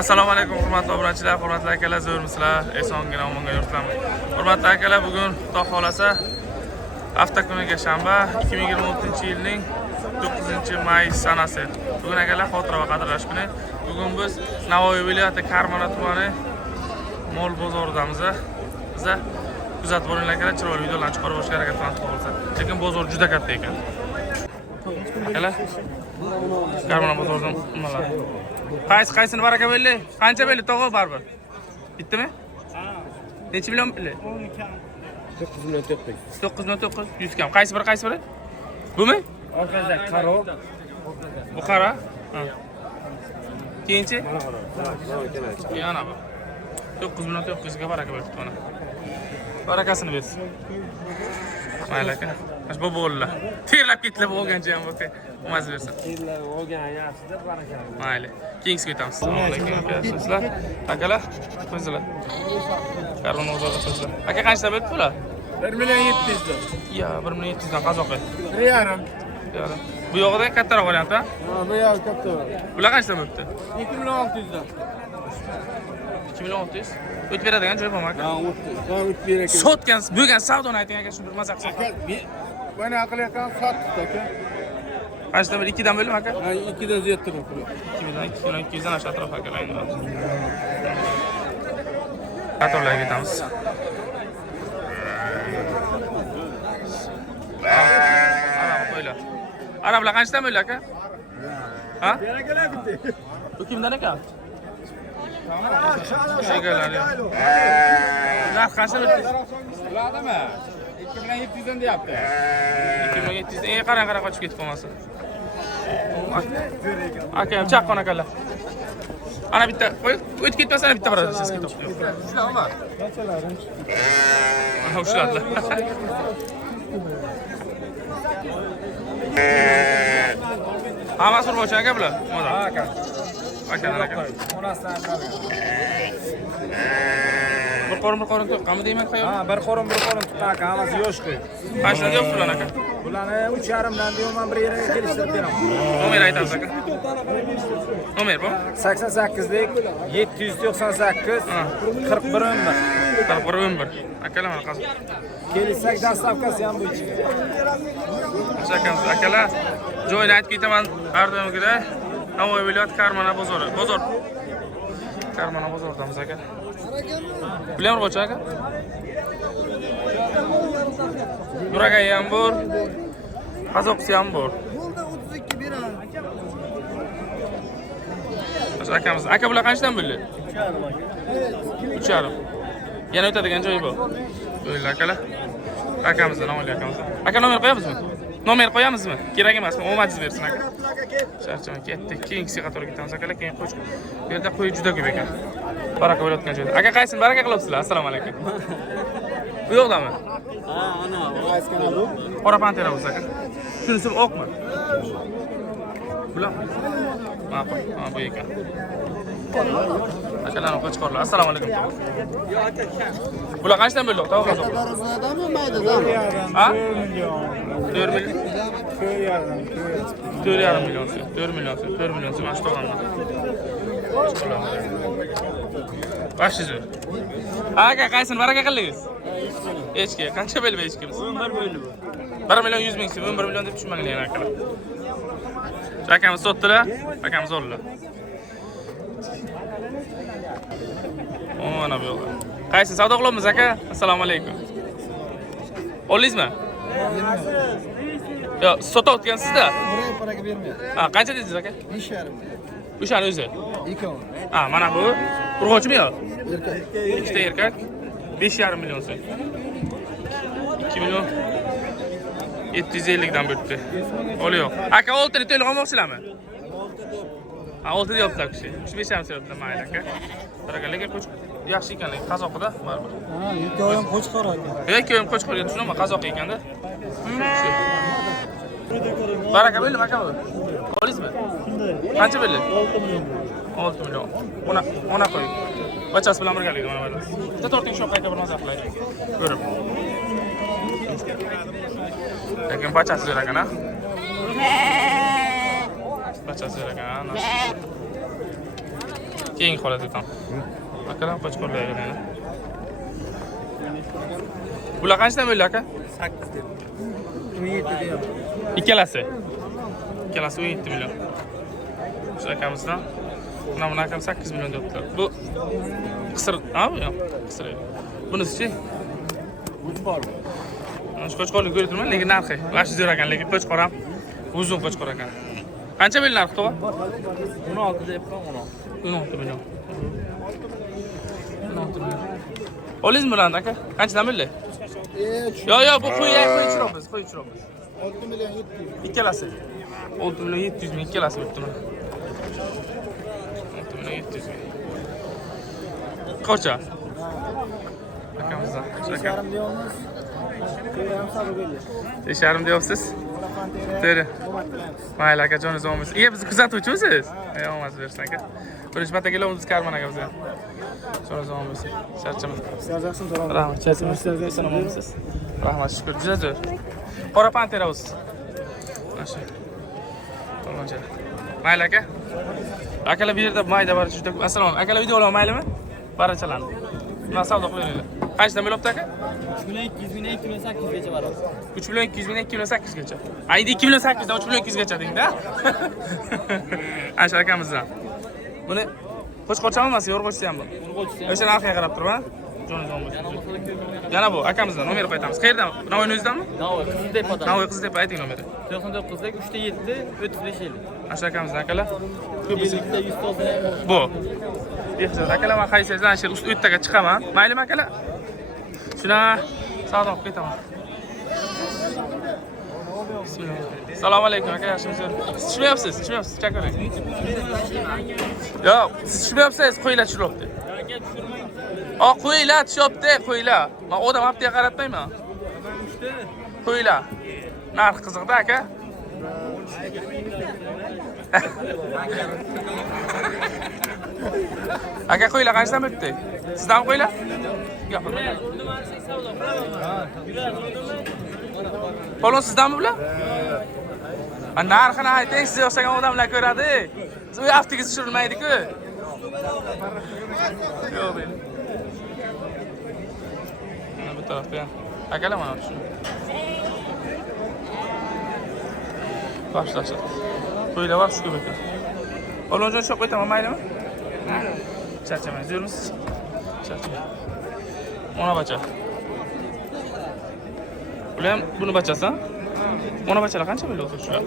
Assalomu alaykum hurmatli obunachilar, hurmatli akalar, zo'rmisizlar? Esongina omonga yuribsizlarmi? Hurmatli akalar, bugun Xudo xolasa hafta kuniga shanba 2026-yilning 9-may sanasi. Bugun akalar xotira va qadrlash kuni. Bugun biz Navoiy viloyati Karmana tumani mol bozoridamiz. Biz kuzatib boringlar akalar, chiroyli videolarni chiqarib olishga harakat qilamiz. Lekin bozor juda katta ekan. Akalar, Karmana bozoridan nimalar? Qaysini baraka belli? Qancha belli tog'a baribir? Bittimi? Necha million belli? 9.9 100 kam. Qaysi biri? Bumi? Orqada qaro. Bu qara? Ha. Keyinchi? Yana bu. 9.9 ga baraka belli mana. Barakasini bersin. Mayli aka. Mana bu bo'ldi. Terlab ketdilar bo'lgancha ham bo'ldi. Umaz bersin. Terlab olgan yaxshidir, baraka. Mayli. Keyingi ketamiz. Assalomu alaykum sizlar. Akalar, qo'yinglar. Karvon bozorida qo'yinglar. Aka qancha bo'ldi bular? 1.700 dan. Ya, 1.700 dan qazoqi. 1.5. Bu yo'g'ida kattaroq variant, ha? Ha, bu yoq katta. Bular qancha bo'libdi? 2.600 dan. 2600. O'tib beradigan joy bormi aka? Ha, o'tib beradi. Sotgan, bo'lgan savdoni ayting aka, shuni bir mazza qilsak. Bana qilayotgan sotdik aka. Qancha bir 2 dan bo'ldimi aka? Ha, 2 dan ziyod turib. 200 dan aşağı tarafa kelaylik. Qatorlarga ketamiz. Arab qo'ylar. Arablar qanchadan bo'ldi aka? Ha? Bu kimdan aka? Shegalar. Narx qancha bo'ldi? Biladimi? 2.700 dan deyapti. 2700. Qarang qochib ketib qolmasin. Aka, chaqqon akalar. Ana bitta qo'y, o'tib ketmasa bitta boradi sizga to'p. Shularmi? Ana ushladilar. Hammasi urmoqchi aka bular. Mana. Ha aka. Aka. Onasidan Bir qorin tuqqanmi deyman qo'yib. ha, bir qorin tuqqan aka, hammasi yosh qo'y. Qanchadan yo'q bular aka? Bularni 3.5 dan deyman, bir yere kelishtirib beraman. Nomer aytamiz aka. Nomer bu? 88lik 798 4111. 4111. Akalar mana qazib. Kelsak dastavkasi ham bu ichida. Akamiz akalar joyini aytib ketaman. Ardamgida Navoiy viloyati Karmana bozori. Karmana bozoridamiz aka. Bilen bocha aka? Nuragay ham bor. Qazoqsi ham bor. Bo'ldi 32 beraman. Akamiz. Aka bular qanchadan bo'ldi? 3.5. Yana o'tadigan joyi bor. O'ylar akalar. Akamizdan, Navoiy akamizdan. Aka nomer qo'yamizmi? Nomer qo'yamizmi? Kerak emasmi? Omadingiz bersin aka. Sharchama ketdik. Keyingi qatorga ketamiz akalar. Keyin qo'sh. Bu yerda qo'y juda ko'p ekan. Baraka bo'layotgan joyda. Aka qaysini baraka qilyapsizlar? Assalomu alaykum. Bu yo'qdami? Ha, ana, qaysi kanal bu? Qora pantera bo'lsa aka. Shunisi oqmi? Bular. Ma'qul. Ha, bu ekan. Akalarni qo'chqorlar. Assalomu alaykum. Bular qanchadan bo'ldi? Tavoq qo'zoq. Darozadami, maydadami? Ha? 4 4 million. 4,5 million. 4 million mana shu to'g'andan. Başlayacak. Aka qaysini baraka qildingiz? Echki. Qancha bo'lib echkimiz? 11 bo'ldi bu. 1 million 100 ming so'm, 11 million deb tushunmagan yana akalar. Akamiz sotdilar, akamiz oldilar. Mana bu yo'q. Qaysi savdo qilyapmiz aka? Assalomu alaykum. Oldingizmi? Yo, sotayotgansizda? Biror paraga bermayapti. Ha, qancha dedingiz aka? 5.5. O'shani o'zi. Ikkovi. Ha, mana bu. Urg'ochimi yo? Erkak. Ikkita erkak 5,5 million so'm. 2 million 750 dan bo'libdi. Oli yo'q. Aka 6 ni to'liq olmoqchilarmi? 6 deyaptilar kishi. 5,5 so'rayaptilar mayli aka. Lekin qo'ch yaxshi ekan, qazoqida baribir. Ha, ikkovi ham qo'chqor aka. Ikkovi ham qo'chqorga tushunaman, qazoq ekanda. Baraka bo'ldimi aka bu? Oldingizmi? Qancha bo'ldi? 6 million. Ona qo'ying. Bachasi bilan birgalikda mana bu. Bitta torting shoq qayta bir mazza qilaylik. Ko'rib. Lekin bachasi zo'r ekan, ha? Bachasi zo'r ekan, ha? Keyingi holatda tam. Akalar qo'chqorlar yana. Bular qanchadan bo'ldi aka? 8 deb. 17 deyam. Ikkalasi 17 million. Shu akamizdan. Mana akam 8 million deyaptilar. Bu qisir, ha bu ham qisir. Bunisi-chi? Shu qo'chqorni ko'rib turman, lekin narxi vash zo'r ekan, lekin qo'chqor ham uzun qo'chqor ekan. Qancha bo'ldi narxi to'g'ri? 16 deb qo'y, 16 million. 16 million. Olisizmi bularni aka? Qanchadan bo'ldi? Yo, bu qo'ychiroqmiz. 6 million 700. Ikkalasi. 6 million 700 ming ikkalasi bo'libdi mana. 6 million 700 ming. Qancha? Akamizdan. Yarim deyapmiz. Yarim sabr bo'ldi. 5,5 deyapsiz. To'g'ri. Mayli aka, joningiz omon bo'lsin. Biz kuzatuvchimisiz? Omon bersin aka. Birinchi marta kelamiz Karman aka bizga. Joningiz omon bo'lsin. Charchaman. Sizlardan so'rayman. Rahmat, charchaman. Omon bo'lsiz. Rahmat, shukr. Juda zo'r. Qora pantera o'siz. Mana. Oloncha. Mayli aka. Akalar bu yerda mayda bor juda. Assalomu alaykum. Akalar video olaman, maylimi? Barachalarni. Mana savdo qilaveringlar. Qanchadan bo'lyapti aka? 3 million 200 ming 2 million 800 gacha bor. 3 million 200 ming 2 million 800 gacha. Ayni 2 million 800 dan 3 million 200 gacha deng-da. Ana akamizdan. Buni qo'chqorchami emas, yo'rg'ochisi ham bu. O'sha narxiga qarab turib, ha? Joningiz omon bo'lsin. Yana bu akamizdan nomer qo'yamiz. Qayerdan? Navoiy o'zidanmi? Navoiy Qiziltepa. Navoiy Qiziltepa ayting nomeri. 99 3 7 35 50. Ana akamizdan akalar. Ko'pisi. 100 dollar. Bu. Ehtiyoz akalar, men qaysingizdan shu o'rtaga chiqaman. Maylimi akalar? Shuna savdo qilib ketaman. Bismillah. Assalomu alaykum aka, yaxshimisiz? Siz tushmayapsiz? Chaqaring. Yo, siz tushmayapsiz, qo'ylar tushiryapti. Qo'ylar tushyapti, qo'ylar. Men odam haftaga qaratmayman. Qo'ylar. Narx qiziqda aka. Aka qo'ylar qanchadan bo'libdi? Sizdan qo'ylar? Gapirmang. Polon sizdanmi bular? Narxini ayting, siz o'xshagan odamlar ko'radi. Siz u haftaga tushirilmaydi-ku. Yo'q beni. Mana bu tarafda ham. Akalar mana shu. Başlasın. Qo'ylar bor, shu ko'p ekan. Polonjon shoq qo'ytaman, maylimi? Charchamaysiz, yurmisiz? Charchamaysiz. Ona bacha. Bular ham buni bachasi, ha? Ona bachalar qancha million shular?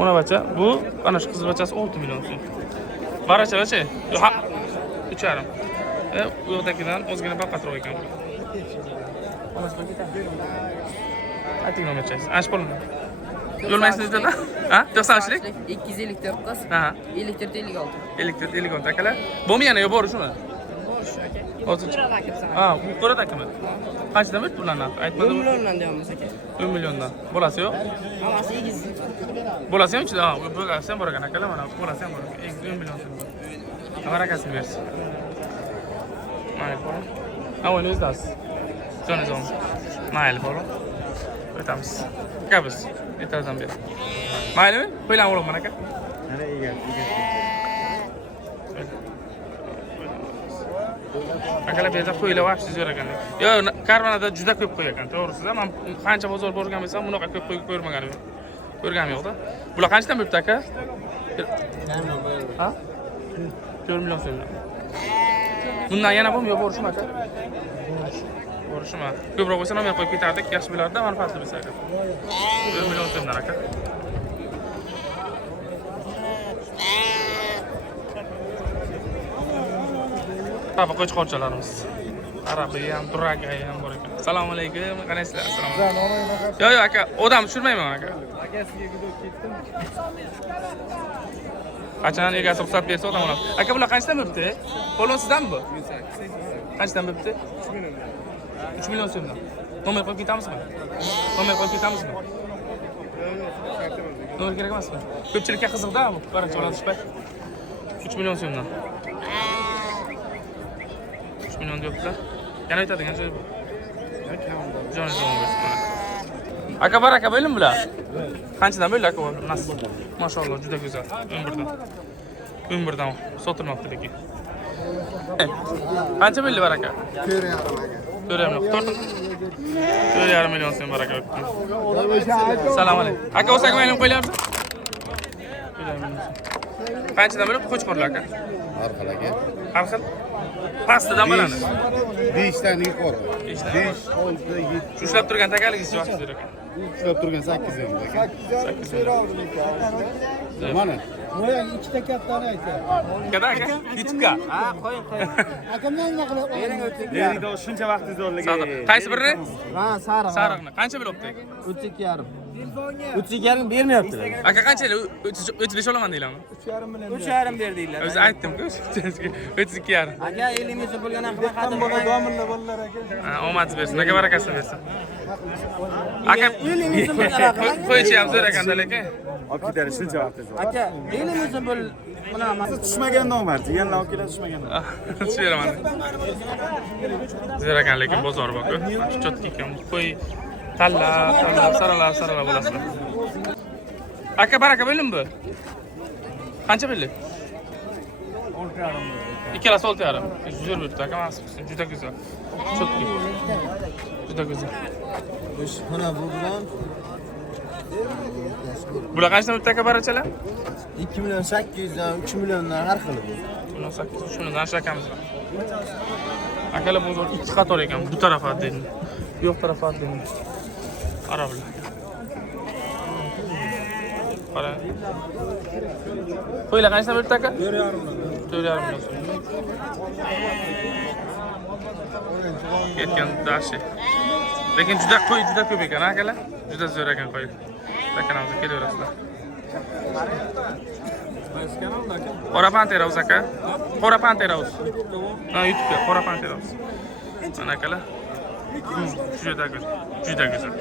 Ona bacha, bu ana shu qizil bachasi 6 million so'm. Barachalar-chi? Yo, ha. 3,5. Bu yoqdagidan o'zgina baqqatroq ekan. Onasi bir ketadi. Ayting nomerchangiz. Ash polon. Yo'lmaysizlar-da? Ha? 93lik? 259 Ha. 54 56. 54 56 akalar. Bo'mi yana yo bor shuni? Ha, bu ko'rad akami. Qanchadan bo'ldi bularni? Aytmadi. 1 milliondan deyapmiz aka. 1 milliondan. Bolasi yo'q? Hammasi egiz. Bolasi ham ichida, ha, bolasi ham bor ekan akalar, mana bolasi ham bor. 1 million so'm. Barakasini bersin. Mayli bo'ldi. Ha, o'yinni o'zdasiz. Joningiz omon. Mayli bo'ldi. O'tamiz. Gapsiz. E'tirozdan beri. Maylimi? Qo'ylan o'g'lim aka. Mana egar. Akalar bu yerda qo'ylar vaqt zo'r ekan. Yo, karvanada juda ko'p qo'y ekan, to'g'risi. Men qancha bozor borgan bo'lsam, bunaqa ko'p qo'y ko'rmagan edim. Ko'rganim yo'q-da. Bular qanchadan bo'libdi aka? Ha? 4 million so'm. Bundan yana bormi yo borishmi aka? Borishmi? Ko'proq bo'lsa nomer qo'yib ketardik, yaxshi bo'lardi, manfaatli bo'lsa aka. 4 million so'mdan aka. Papa qo'chqorchalarimiz. Arabiy ham, duragay ham bor ekan. Assalomu alaykum. Qanaysizlar? Assalomu alaykum. Yo, aka, odam tushirmayman aka. Akasiga gidib ketdim. Qachon egasi ruxsat bersa odam oladi. Aka, bular qanchadan bo'libdi? Polon sizdanmi bu? Qanchadan bo'libdi? 3 million so'mdan. Nomer qo'yib ketamizmi? Nomer qo'yib ketamizmi? Nomer kerak emasmi? Ko'pchilikka qiziqda bu. Baracha oladi shu payt. 3 million so'mdan. 3 million deyaptilar. Yana aytadigan joy bu. Joningiz omon bo'lsin. Aka baraka bo'ldimi bular? Qanchadan bo'ldi aka? Nasib. Mashalloh, juda go'zal. 11 dan. Gün birdan sotilmoqda lekin. Qancha belli var aka? 4,5 aka. 4,5 million so'm baraka o'tdi. Assalomu alaykum. Aka o'sak maylim qo'ylayapsiz? Qanchadan bo'lib qo'chqorlar aka? Har xil. Pastadan bo'ladi. 5 dan yuqori. 5 5, 6, 7. Ushlab turgan takaligingiz yo'qsiz aka. Ushlab turgan 8 endi aka. 8. Mana. Mo'yang ikkita kattani aytdi. Kada aka? YouTube'ga. Ha, qo'ying. Akamdan nima qilib? Bering o'tib. Berida shuncha vaqtingiz o'rniga. Qaysi birini? Ha, sariq. Sariqni. Qancha bo'libdi? 3,5. 3,5 bermayaptilar. Aka qanchalik 35 olaman deylarmi? 3,5 berdinglar. O'zi aytdim-ku, 32,5. Aka 50 ming so'm bo'lgan haqida xatir bo'lmang. Domilla bolalar aka. Omadsiz bersin, aka barakasini bersin. Aka 50 ming so'm bo'lgan haqida. qo'yichi ham zo'r ekanda lekin. Olib ketarish shuncha vaqtingiz bor. Aka 50 ming so'm bo'l. Mana Tushmagan nomar, deganlar olib keladi tushmagan. Tushiraman. Zo'r ekan lekin bozor bor-ku. Chotki ekan. Qo'y tanlab, saralab bo'lasizlar. Aka baraka bo'ldimi bu? Qancha bo'ldi? 6,5. Ikkalasi 6,5. Zo'r bo'ldi aka, juda go'zal. Chotki. Juda go'zal. Mana bu bilan Bular qanchadan o'tdi aka barachalar? 2,8 dan 3 milliondan har xil bu. 8 shuni nashakamiz. Akalar bozor ikki qator ekan. Bu taraf deydi. Bu yoq taraf deydi. Arablar. Qara. Qo'ylar qanchadan o'tdi aka? 4,5 million so'm. Ketgan dashi. Lekin juda ko'p ekan akalar. Juda zo'r ekan qo'y. Akamizga kelaverasizlar. Qora pantera o'z aka. Qora pantera o'z. Ha, YouTube'ga qora pantera o'z. Mana akalar. Juda go'zal.